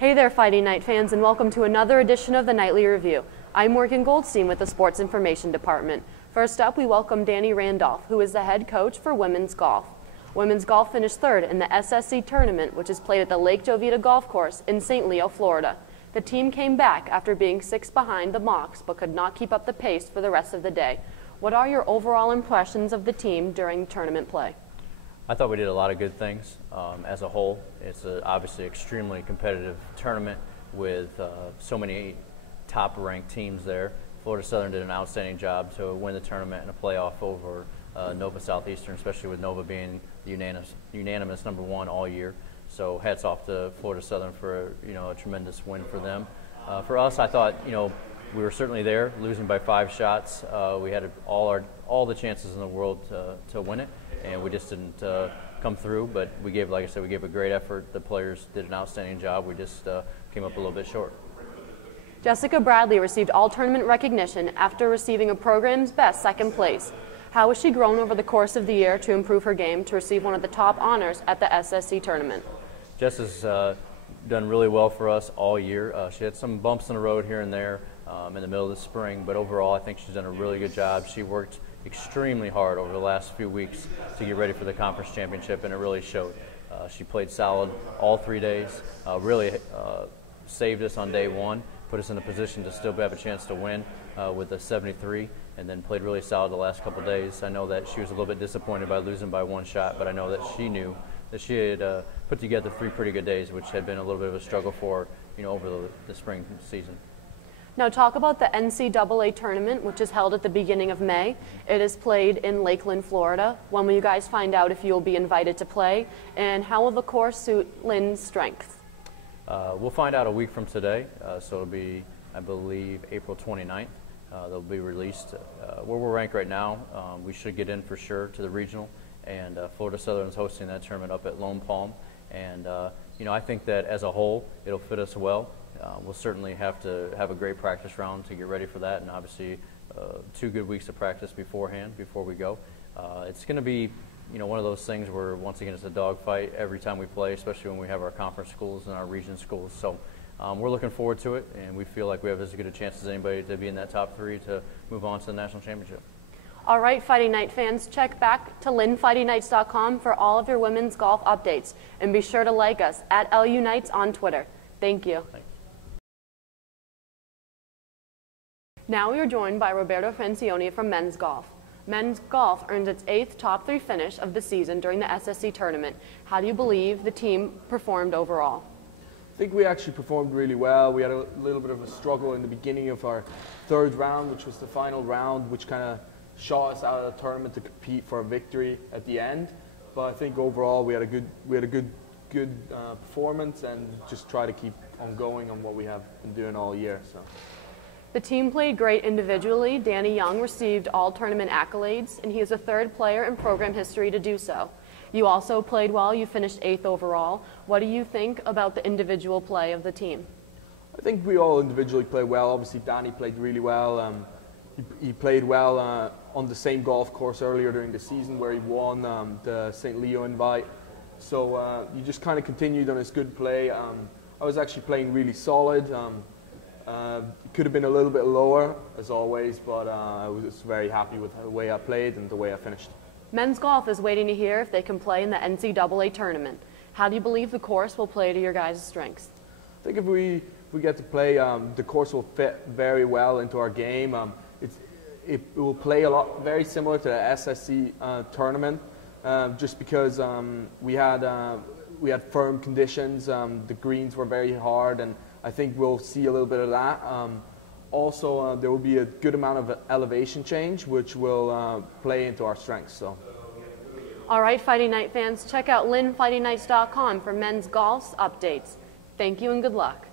Hey there, Fighting Night fans, and welcome to another edition of the Nightly Review. I'm Morgan Goldstein with the Sports Information Department. First up, we welcome Danny Randolph, who is the head coach for women's golf. Women's golf finished third in the SSC tournament, which is played at the Lake Jovita Golf Course in St. Leo, Florida. The team came back after being 6 behind the Mocs, but could not keep up the pace for the rest of the day. What are your overall impressions of the team during tournament play? I thought we did a lot of good things as a whole. It's obviously extremely competitive tournament with so many top-ranked teams there. Florida Southern did an outstanding job to win the tournament in a playoff over Nova Southeastern, especially with Nova being the unanimous number one all year. So hats off to Florida Southern for a tremendous win for them. For us, I thought we were certainly there, losing by 5 shots. We had all the chances in the world to win it, and we just didn't come through. But we gave, like I said, we gave a great effort. The players did an outstanding job. We just came up a little bit short. Jessica Bradley received all-tournament recognition after receiving a program's best second place. How has she grown over the course of the year to improve her game to receive one of the top honors at the SSC tournament? Jess has done really well for us all year. She had some bumps in the road here and there in the middle of the spring, but overall I think she's done a really good job. She worked extremely hard over the last few weeks to get ready for the conference championship, and it really showed. She played solid all 3 days, really saved us on day one, put us in a position to still have a chance to win with a 73, and then played really solid the last couple of days. I know that she was a little bit disappointed by losing by 1 shot, but I know that she knew that she had put together 3 pretty good days, which had been a little bit of a struggle for her, over the spring season. Now talk about the NCAA tournament, which is held at the beginning of May. It is played in Lakeland, Florida. When will you guys find out if you'll be invited to play? And how will the course suit Lynn's strengths? We'll find out a week from today, so it'll be, I believe, April 29th. They'll be released. Where we're ranked right now, we should get in for sure to the regional, and Florida Southern is hosting that tournament up at Lone Palm. And I think that as a whole, it'll fit us well. We'll certainly have to have a great practice round to get ready for that, and obviously 2 good weeks of practice beforehand before we go. It's going to be one of those things where, once again, it's a dogfight every time we play, especially when we have our conference schools and our region schools. So we're looking forward to it, and we feel like we have as good a chance as anybody to be in that top 3 to move on to the national championship. All right, Fighting Night fans, check back to LynnFightingNights.com for all of your women's golf updates, and be sure to like us at LU Knights on Twitter. Thank you. Thanks. Now we are joined by Roberto Francione from men's golf. Men's golf earns its 8th top 3 finish of the season during the SSC tournament. How do you believe the team performed overall? I think we actually performed really well. We had a little bit of a struggle in the beginning of our 3rd round, which was the final round, which kind of shot us out of the tournament to compete for a victory at the end. But I think overall we had a good performance, and just try to keep on going on what we have been doing all year. So. The team played great individually. Danny Young received all tournament accolades, and he is the 3rd player in program history to do so. You also played well. You finished 8th overall. What do you think about the individual play of the team? I think we all individually played well. Obviously, Danny played really well. He played well on the same golf course earlier during the season where he won the St. Leo invite. So you just kind of continued on his good play. I was actually playing really solid. Could have been a little bit lower, as always, but I was very happy with the way I played and the way I finished. Men's golf is waiting to hear if they can play in the NCAA tournament. How do you believe the course will play to your guys' strengths? I think if we get to play, the course will fit very well into our game. It will play a lot very similar to the SSC tournament, just because we had firm conditions. The greens were very hard, and I think we'll see a little bit of that. Also, there will be a good amount of elevation change, which will play into our strengths. So. All right, Fighting Night fans, check out LynnFightingNights.com for men's golf's updates. Thank you and good luck.